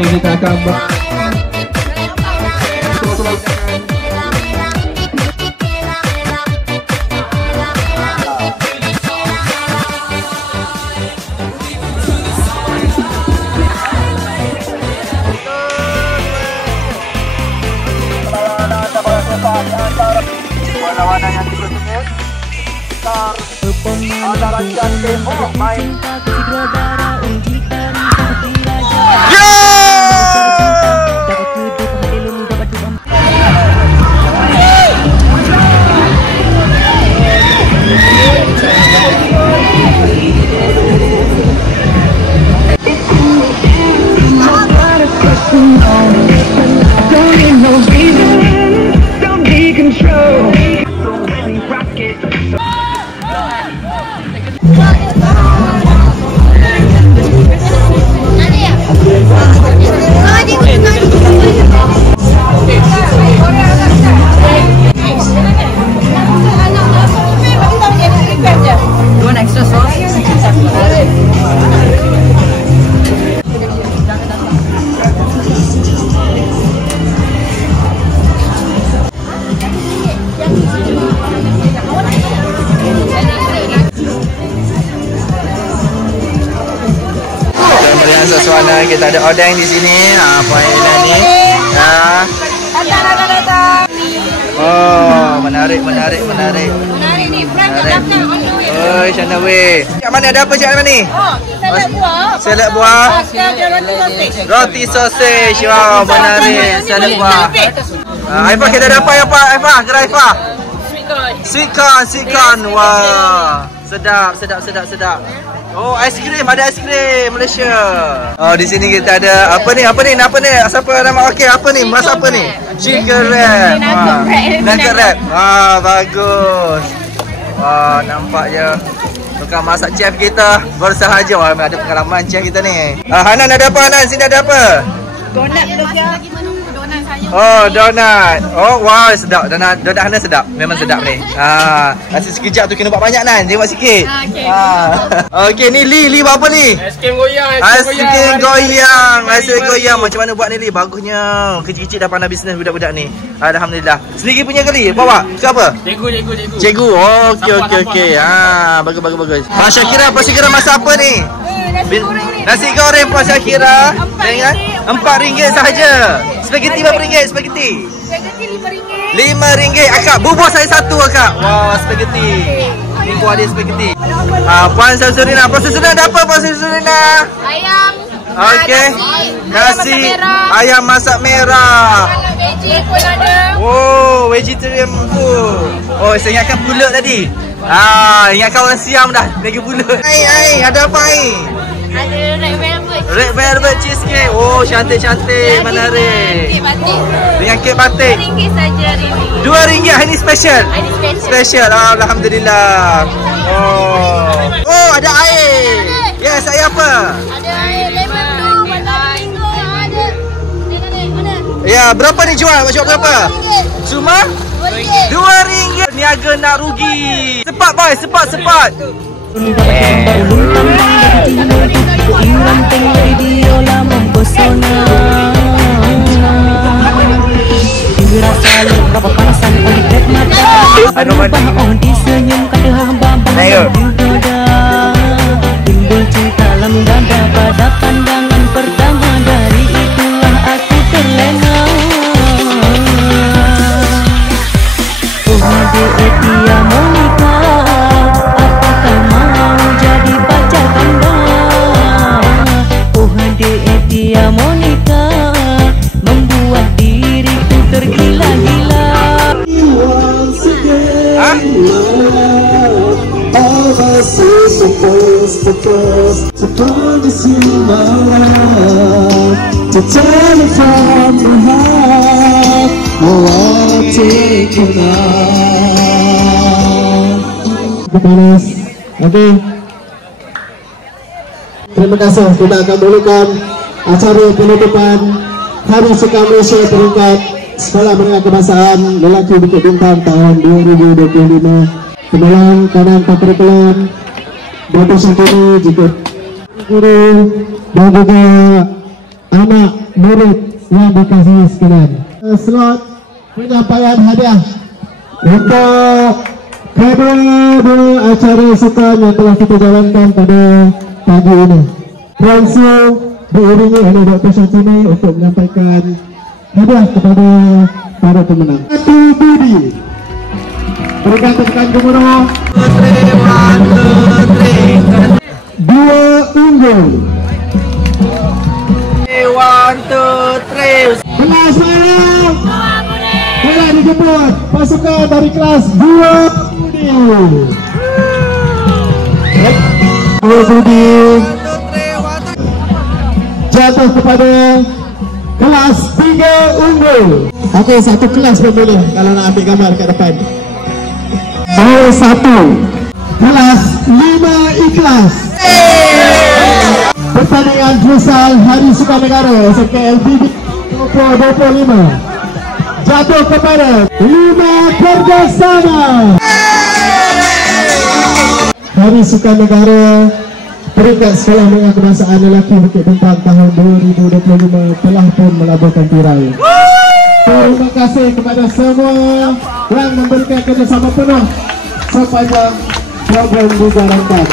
kita akan Lawanan yang diberikan antara Cantik main suasana kita ada odeng di sini. Puan ni. Datang. Oh, menarik ni. Oh, sana weh. Kat mana ada apa cak ni? Oh, salad buah. Roti sosis. Wow, menarik. Salad buah. Aifah kita ada apa Aifah? Gerai Aifah. Sweet corn. Wah. Sedap. Oh, aiskrim, ada aiskrim Malaysia. Oh, di sini kita ada apa ni? Siapa nama okey apa ni? Masak apa ni? Chicken wrap. Nugget wrap. Wah, bagus. Wah, nampak je. Tukang masak chef kita baru sahaja. Wah, ada pengalaman chef kita ni. Hanan ada apa Hanan? Sini ada apa? Donat lagi mana? Donat saya. Oh, donat. Oh, wow, sedap. Donat Hanan sedap. Memang sedap ni. Nasi sekejap tu kena buat banyak Nan. Dia buat sikit. Okey, ni Li buat apa ni? Aiskrim goyang. Aiskrim goyang. Macam mana buat ni Li? Bagusnya. Kecil-kecil dah pandai bisnes budak-budak ni. Alhamdulillah. Sendiri punya ke Li? Bawa? Ke apa? Cikgu. Okey. Bagus. Pak Syakira masak apa ni? Nasi goreng Pak Syakira. RM4 sahaja. Spaghetti berapa ringgit? Spaghetti RM5. Akak, bubur saya satu akak. Wah, spaghetti. Ni buah dia spaghetti. Puan Syamsurina. Puan Syamsurina ada apa Puan Syamsurina? Ayam. Okey. Nasi ayam masak merah. Oh, vegetarian food. Oh, saya ingatkan pulut tadi. Ingatkan orang Siam dah. Lagi pulut. Ada apa ai? Ada red velvet cheesecake. Oh, cantik. Menarik. Dengan kek batik. RM2 saja hari ni. RM2 hari ni special. Special. Alhamdulillah. Oh, ada air. Yes, air apa? Ada air lemon blue, mango, ada. Mana? Ya, berapa ni jual? Berapa? Cuma RM2. Niaga nak rugi. Cepat boy, cepat. Timbul cinta dalam dada pada pandangan pertama, dari itulah aku terlena. Oh, dia Monica, apakah mau jadi pacar anda? Oh, dia Monica, membuat diriku tergila-gila. To tell you from the heart, I won't take you now. Okey. Terima kasih. Kita akan mulakan acara penutupan Hari Suka Malaysia peringkat Sekolah Menengah Kebangsaan Lelaki Bukit Bintang tahun 2025. Penolong kanan Patrikulum Dr. Santini, jika guru dan juga anak murid yang dikasihi sekalian. Slot penyampaian hadiah untuk kedua acara sukan yang telah kita jalankan pada pagi ini. Pransu diiringi oleh Dr. Syatini untuk menyampaikan hadiah kepada para pemenang. Satu Budi berikan tepukan gemuruh. 2 unggul. 1, 2, 3. Kelas malam bola dijemput pasukan dari kelas 2 Budi. 2 Budi jatuh kepada kelas 3 unggul. Okey, satu kelas pun boleh kalau nak ambil gambar kat depan. 1 kelas 5 ikhlas. Pertandingan futsal Hari Sukan Negara SKLBD 2025 jatuh kepada 5 Kerjasama. Hari Sukan Negara peringkat Sekolah Menengah Kebangsaan Lelaki Bukit Bintang tahun 2025 telah pun melaburkan tirai. Terima kasih kepada semua yang memberikan kerjasama penuh sepanjang program dijalankan.